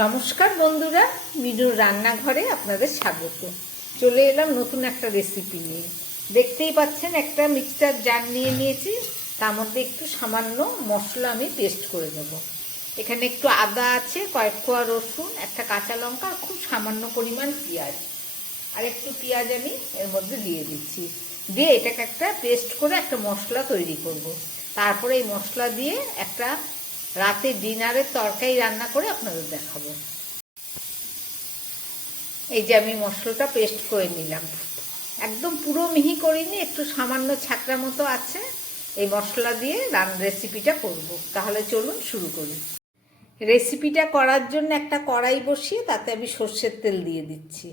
নমস্কার বন্ধুরা, মিনুর রান্নাঘরে আপনাদের স্বাগত। চলে এলাম নতুন একটা রেসিপি নিয়ে। দেখতেই পাচ্ছেন একটা মিক্সচার জার নিয়ে নিয়েছি, তার মধ্যে একটু সামান্য মশলা আমি পেস্ট করে দেবো। এখানে একটু আদা আছে, কয়েক কোয়া রসুন, একটা কাঁচা লঙ্কা, খুব সামান্য পরিমাণ পেঁয়াজ, আর একটু পেঁয়াজ আমি এর মধ্যে দিয়ে দিচ্ছি। দিয়ে এটাকে একটা পেস্ট করে একটা মশলা তৈরি করব। তারপরে এই মশলা দিয়ে একটা রাতে ডিনারের তরকারি রান্না করে আপনাদের দেখাবো। এই যে আমি মশলাটা পেস্ট করে নিলাম, একদম পুরো মিহি করিনি, একটু সামান্য ছাকরা মতো আছে। এই মশলা দিয়ে রেসিপিটা করব। তাহলে চলুন শুরু করি। রেসিপিটা করার জন্য একটা কড়াই বসিয়ে তাতে আমি সর্ষের তেল দিয়ে দিচ্ছি।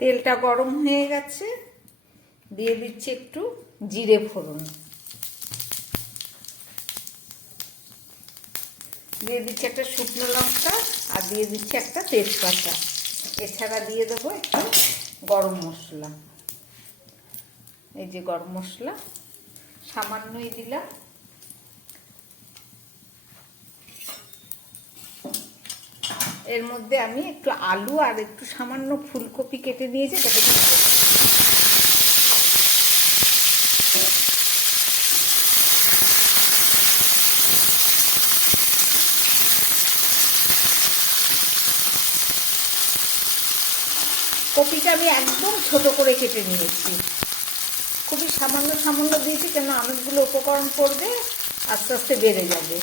তেলটা গরম হয়ে গেছে, দিয়ে দিচ্ছি একটু জিরে ফোড়ন, দিয়ে দিচ্ছি একটা শুকনো লঙ্কা, আর দিয়ে দিচ্ছি একটা তেজপাতা। এছাড়া দিয়ে দেবো একটু গরম মশলা। এই যে গরম মশলা সামান্যই দিলাম। এর মধ্যে আমি একটু আলু আর একটু সামান্য ফুলকপি কেটে নিয়েছি, তাকে কপিটা আমি একদম ছোট করে কেটে নিয়েছি। খুবই সামান্য সামান্য দিয়েছি, কেন অনেকগুলো উপকরণ পড়বে, আস্তে আস্তে বেড়ে যাবে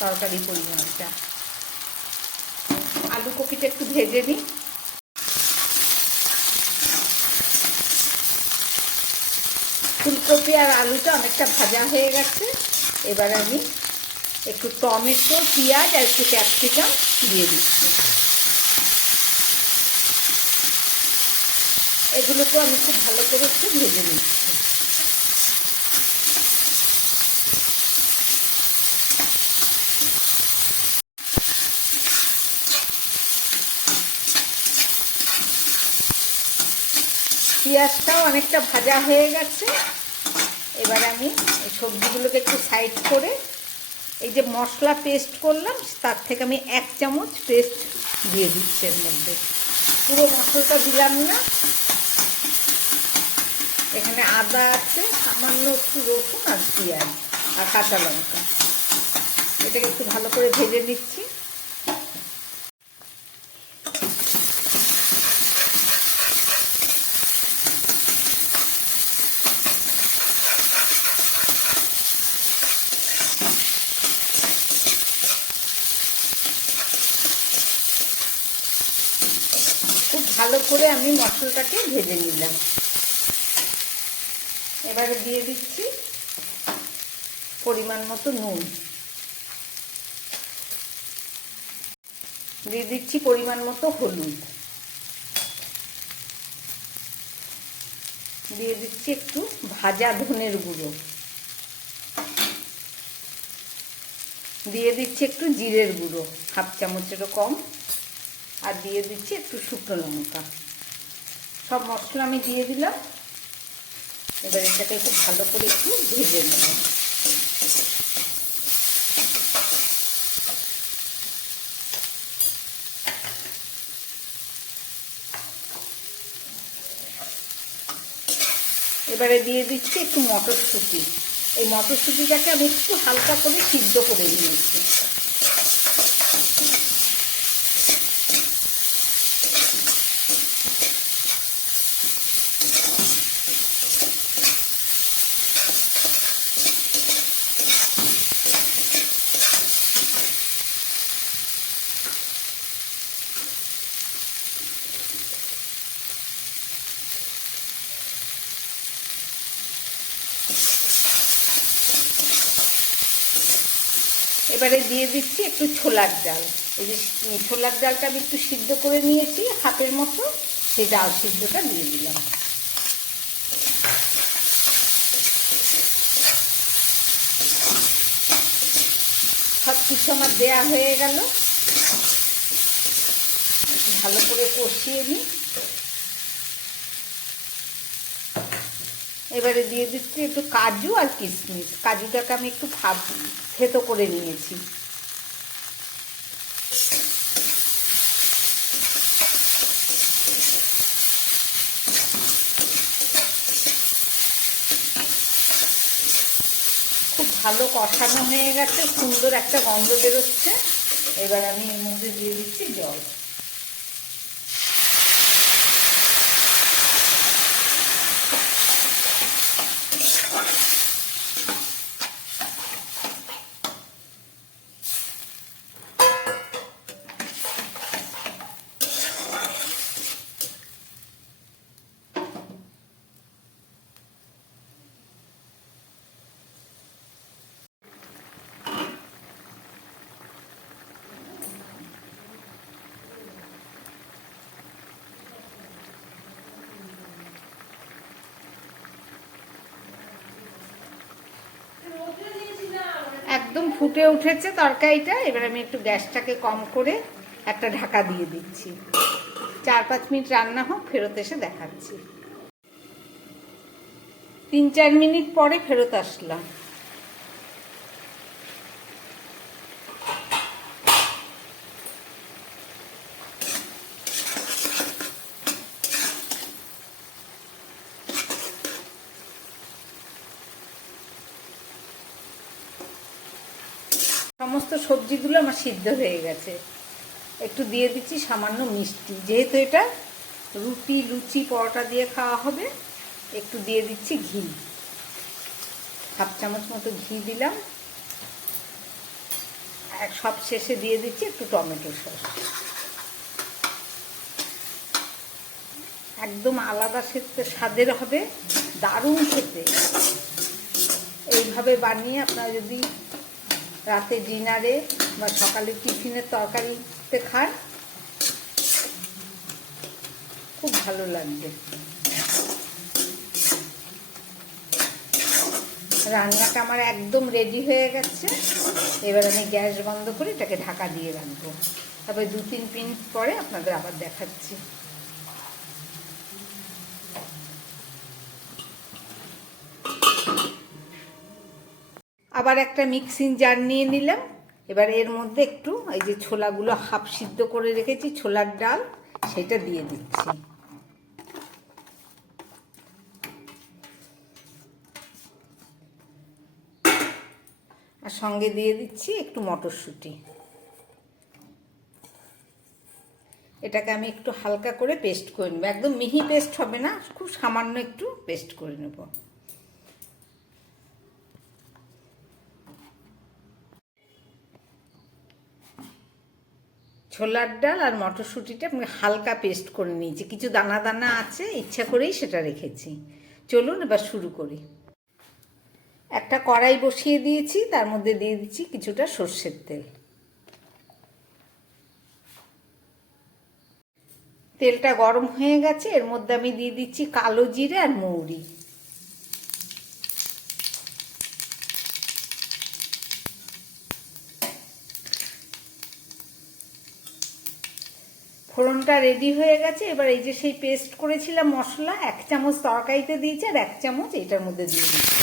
তরকারি পরিমাণটা। আলু কপিটা একটু ভেজে নিই। ফুলকপি আর আলুটা অনেকটা ভাজা হয়ে গেছে। এবার আমি একটু টমেটো, পেঁয়াজ আর একটু ক্যাপসিকাম দিয়ে দিচ্ছি। এগুলোকে আমি খুব ভালো করে একটু ভেজে নিচ্ছি। পেঁয়াজটাও অনেকটা ভাজা হয়ে গেছে। এবার আমি এই সবজিগুলোকে একটু সাইড করে এই যে মশলা পেস্ট করলাম, তার থেকে আমি 1 চামচ পেস্ট দিয়ে দিচ্ছি এর মধ্যে। পুরো মশলাটা দিলাম না। এখানে আদা আছে, সামান্য একটু রসুন আর পেঁয়াজ আর কাঁচা লঙ্কা। এটাকে একটু ভালো করে ভেজে নিচ্ছি। খুব ভালো করে আমি মশলাটাকে ভেজে নিলাম। এবারে দিয়ে দিচ্ছি পরিমাণ মতো নুন, দিয়ে দিচ্ছি পরিমাণ মতো হলুদ, দিয়ে দিচ্ছি একটু ভাজা ধনের গুঁড়ো, দিয়ে দিচ্ছি একটু জিরের গুঁড়ো 1/2 চামচেরও কম, আর দিয়ে দিচ্ছি একটু শুকনো লঙ্কা। সব মশলা আমি দিয়ে দিলাম। এবার এটাকে খুব ভালো করে একটু ভেজে নেব। এবারে দিয়ে দিচ্ছি একটু মটরশুঁটি। এই মটরশুঁটিটাকে আমি একটু হালকা করে সিদ্ধ করে নিয়েছি। এবারে দিয়ে দিচ্ছি একটু ছোলার ডাল। এই যে ছোলার ডালটা আমি একটু সিদ্ধ করে নিয়েছি হাতের মতো, সেই ডাল সিদ্ধটা দিয়ে দিলাম। সব কিছু আমার দেয়া হয়ে গেল। ভালো করে কষিয়ে নিই। এবারে দিয়ে দিচ্ছি একটু কাজু আর কিশমিশ। কাজুটাকে আমি একটু থেতো করে নিয়েছি। খুব ভালো কষানো হয়ে গেছে, সুন্দর একটা গন্ধ বেরোচ্ছে। এবার আমি এর মধ্যে দিয়ে দিচ্ছি জল। একদম ফুটে উঠেছে তরকারিটা। এবার আমি একটু গ্যাসটাকে কম করে একটা ঢাকা দিয়ে দিচ্ছি। 4-5 মিনিট রান্না হোক, ফেরত এসে দেখাচ্ছি। 3-4 মিনিট পরে ফেরত আসলাম। সমস্ত সবজিগুলো আমার সিদ্ধ হয়ে গেছে। একটু দিয়ে দিচ্ছি সামান্য মিষ্টি, যেহেতু এটা রুটি, লুচি, পরোটা দিয়ে খাওয়া হবে। একটু দিয়ে দিচ্ছি ঘি, 1/2 চামচ মতো ঘি দিলাম। আর সব শেষে দিয়ে দিচ্ছি একটু টমেটো সস। একদম আলাদা স্বাদের হবে, দারুণ খেতে। এইভাবে বানিয়ে আপনারা যদি রাতে ডিনারে বা সকালে টিফিনের তরকারিতে খান, খুব ভালো লাগবে। রান্নাটা আমার একদম রেডি হয়ে গেছে। এবার আমি গ্যাস বন্ধ করে এটাকে ঢাকা দিয়ে রাখবো। তারপরে 2-3 মিনিট পরে আপনাদের আবার দেখাচ্ছি। আবার একটা মিক্সিং জার নিয়ে নিলাম। এবার এর মধ্যে একটু এই যে ছোলাগুলো হাফ সিদ্ধ করে রেখেছি, ছোলার ডাল, সেটা দিয়ে দিচ্ছি। আর সঙ্গে দিয়ে দিচ্ছি একটু মটরশুঁটি। এটাকে আমি একটু হালকা করে পেস্ট করে নেব। একদম মিহি পেস্ট হবে না, খুব সামান্য একটু পেস্ট করে নেব। ছোলার ডাল আর মটরশুঁটিটা আমি হালকা পেস্ট করে নিয়েছি। কিছু দানা দানা আছে, ইচ্ছা করেই সেটা রেখেছি। চলুন এবার শুরু করি। একটা কড়াই বসিয়ে দিয়েছি, তার মধ্যে দিয়ে দিচ্ছি কিছুটা সর্ষের তেল। তেলটা গরম হয়ে গেছে, এর মধ্যে আমি দিয়ে দিচ্ছি কালো জিরে আর মৌরি। ফোড়নটা রেডি হয়ে গেছে। এবার এই যে সেই পেস্ট করেছিলাম মশলা, 1 চামচ তরকারিতে দিয়েছি আর 1 চামচ এটার মধ্যে দিয়ে দিচ্ছি।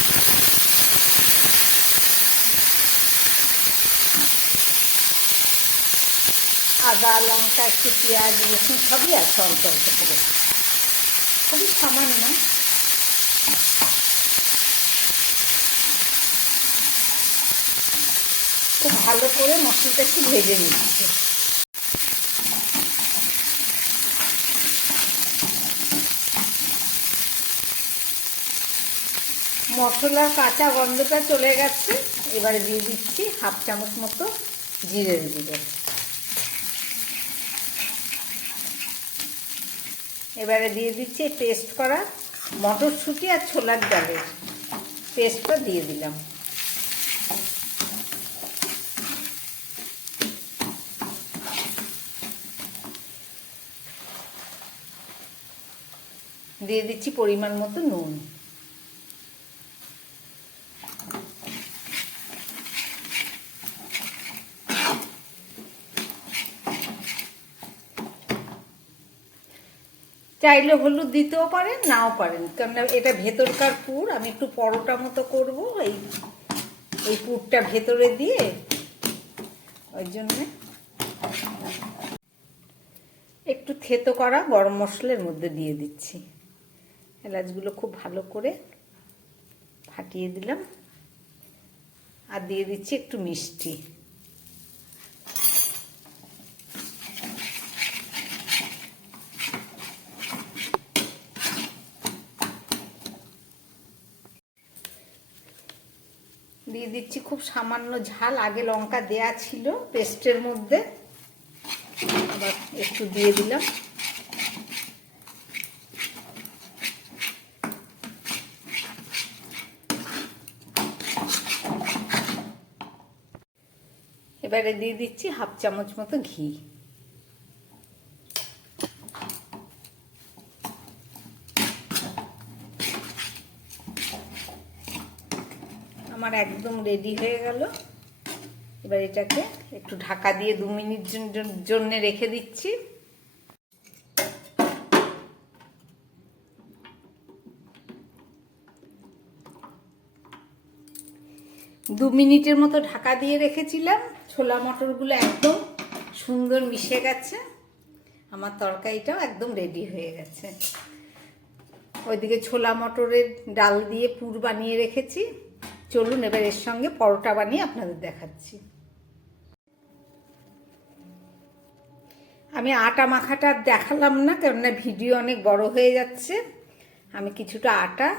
আদা, লঙ্কা, একটু পেঁয়াজ, রসুন সবই আছে অল্প অল্প করে, খুবই সামান্য। খুব ভালো করে মশলাটা একটু ভেজে নিচ্ছে। মশলার কাঁচা গন্ধটা চলে গেছে। এবারে দিয়ে দিচ্ছি 1/2 চামচ মতো জিরের গুঁড়ো। এবারে দিয়ে দিচ্ছি পেস্ট করা মটরশুঁটি আর ছোলার ডালের পেস্টটা দিয়ে দিলাম। দিয়ে দিচ্ছি পরিমাণ মতো নুন। চাইলে হলুদ দিতেও পারেন, নাও পারেন, কারণ এটা ভেতরকার পুর। আমি একটু পরোটা মতো করব, এই পুরটা ভেতরে দিয়ে, ওই জন্যে একটু থেতো করা গরম মশলার মধ্যে দিয়ে দিচ্ছি। এলাচগুলো খুব ভালো করে ফাটিয়ে দিলাম, আর দিয়ে দিচ্ছি একটু মিষ্টি। দিয়ে দিচ্ছি খুব সামান্য ঝাল, আগে লঙ্কা দেয়া ছিল পেস্টের মধ্যে, আবার একটু দিয়ে দিলাম। এবারে দিয়ে দিচ্ছি 1/2 চামচ মতো ঘি। আমার একদম রেডি হয়ে গেল। এবার এটাকে একটু ঢাকা দিয়ে 2 মিনিট জন্য রেখে দিচ্ছি। 2 মিনিটের মতো ঢাকা দিয়ে রেখেছিলাম। ছোলা মটরগুলো একদম সুন্দর মিশে গেছে, আমার তরকারিটাও একদম রেডি হয়ে গেছে। ওইদিকে ছোলা মটরের ডাল দিয়ে পুর বানিয়ে রেখেছি। চলুন এবার এর সঙ্গে পরোটা বানিয়ে আপনাদের দেখাচ্ছি। আমি আটা মাখাটা দেখালাম না, কেননা ভিডিও অনেক বড় হয়ে যাচ্ছে। আমি কিছুটা আটা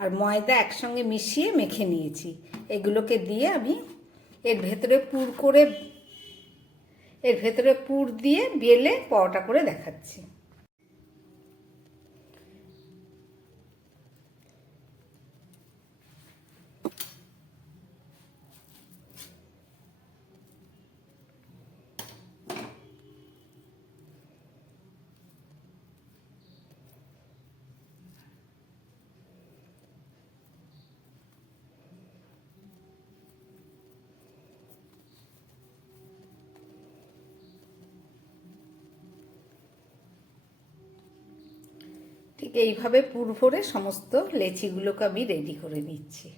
আর ময়দা একসঙ্গে মিশিয়ে মেখে নিয়েছি। এগুলোকে দিয়ে আমি এর ভেতরে পুর দিয়ে বেলে পরোটা করে দেখাচ্ছি। ঠিক এইভাবে পুর ভরে সমস্ত লেচিগুলোকে আমি রেডি করে নিচ্ছি।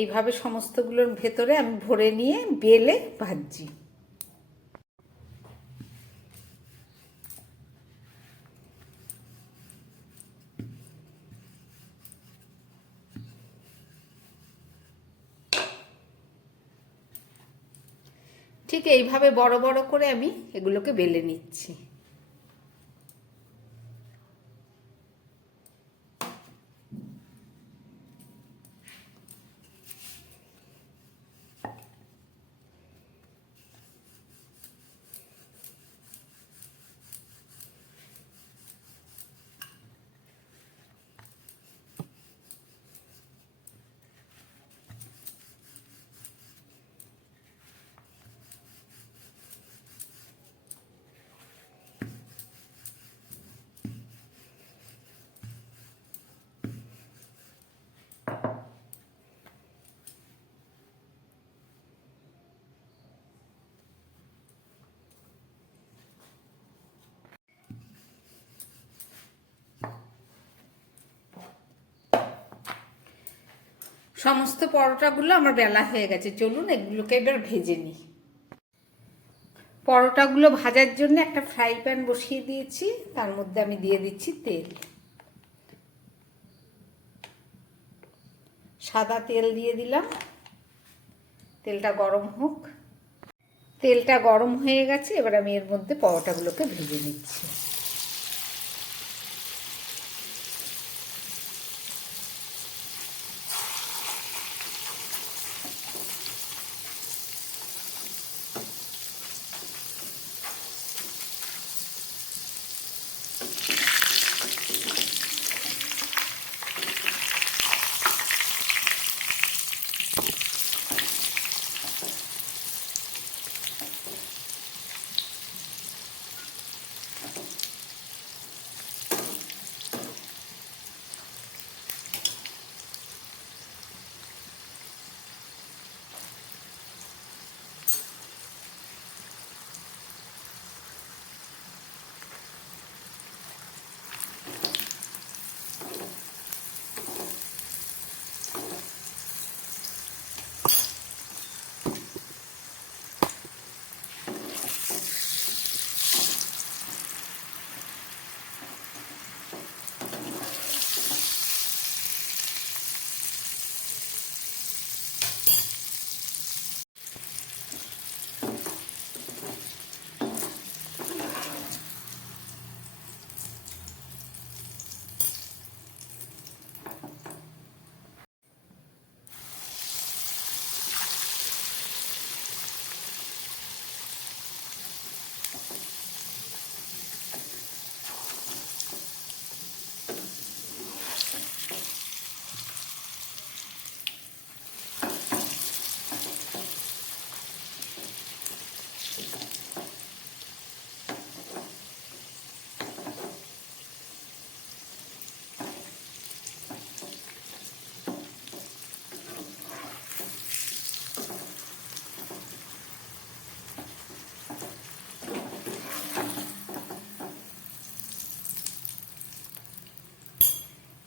এইভাবে সমস্তগুলোর ভেতরে আমি ভরে নিয়ে বেলে ভাজছি। ঠিক এইভাবে বড় বড় করে আমি এগুলোকে বেলে নিচ্ছি। সমস্ত পরোটাগুলো আমার বেলা হয়ে গেছে। চলুন এগুলোকে এবার ভেজে নিই। পরোটাগুলো ভাজার জন্য একটা ফ্রাই প্যান বসিয়ে দিয়েছি, তার মধ্যে আমি দিয়ে দিচ্ছি তেল। সাদা তেল দিয়ে দিলাম। তেলটা গরম হোক। তেলটা গরম হয়ে গেছে, এবার আমি এর মধ্যে পরোটাগুলোকে ভেজে নিচ্ছি।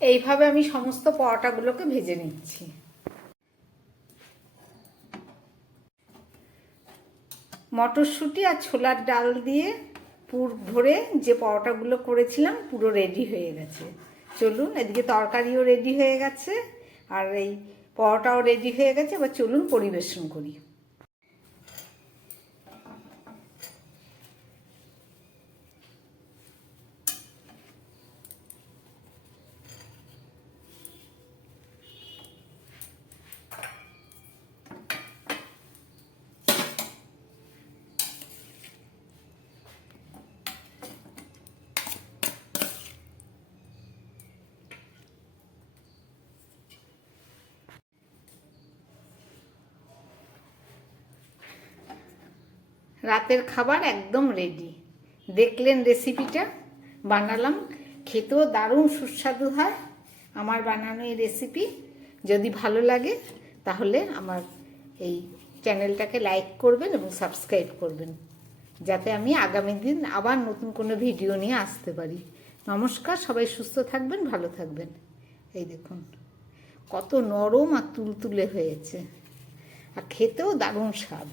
এইভাবে আমি সমস্ত পরোটাগুলোকে ভেজে নিচ্ছি। মটরশুঁটি আর ছোলার ডাল দিয়ে পুর ভরে যে পরোটাগুলো করেছিলাম পুরো রেডি হয়ে গেছে। চলুন, এদিকে তরকারিও রেডি হয়ে গেছে আর এই পরোটাও রেডি হয়ে গেছে। এবার চলুন পরিবেশন করি। রাতের খাবার একদম রেডি। দেখলেন রেসিপিটা, বানালাম, খেতেও দারুণ সুস্বাদু হয় আমার বানানো এই রেসিপি। যদি ভালো লাগে তাহলে আমার এই চ্যানেলটাকে লাইক করবেন এবং সাবস্ক্রাইব করবেন, যাতে আমি আগামী দিন আবার নতুন কোনো ভিডিও নিয়ে আসতে পারি। নমস্কার, সবাই সুস্থ থাকবেন, ভালো থাকবেন। এই দেখুন কত নরম আর তুলতুলে হয়েছে, আর খেতেও দারুণ স্বাদ।